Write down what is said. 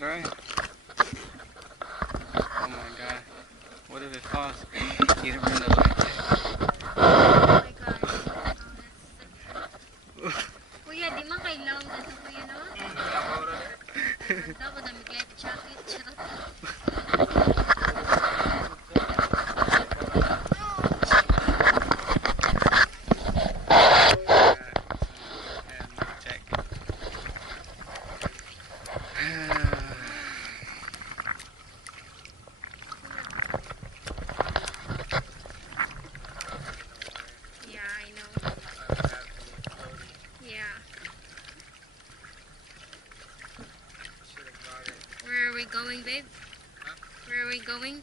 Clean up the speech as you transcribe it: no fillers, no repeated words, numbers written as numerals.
not dry. Oh my god. What if it falls? You didn't bring the light there. Oh my gosh. Oh, that's sick. Kuya, di man kailangan na ito kuya, no? Dapat na mag-life jacket. Charot. Where are we going, babe? Huh? Where are we going?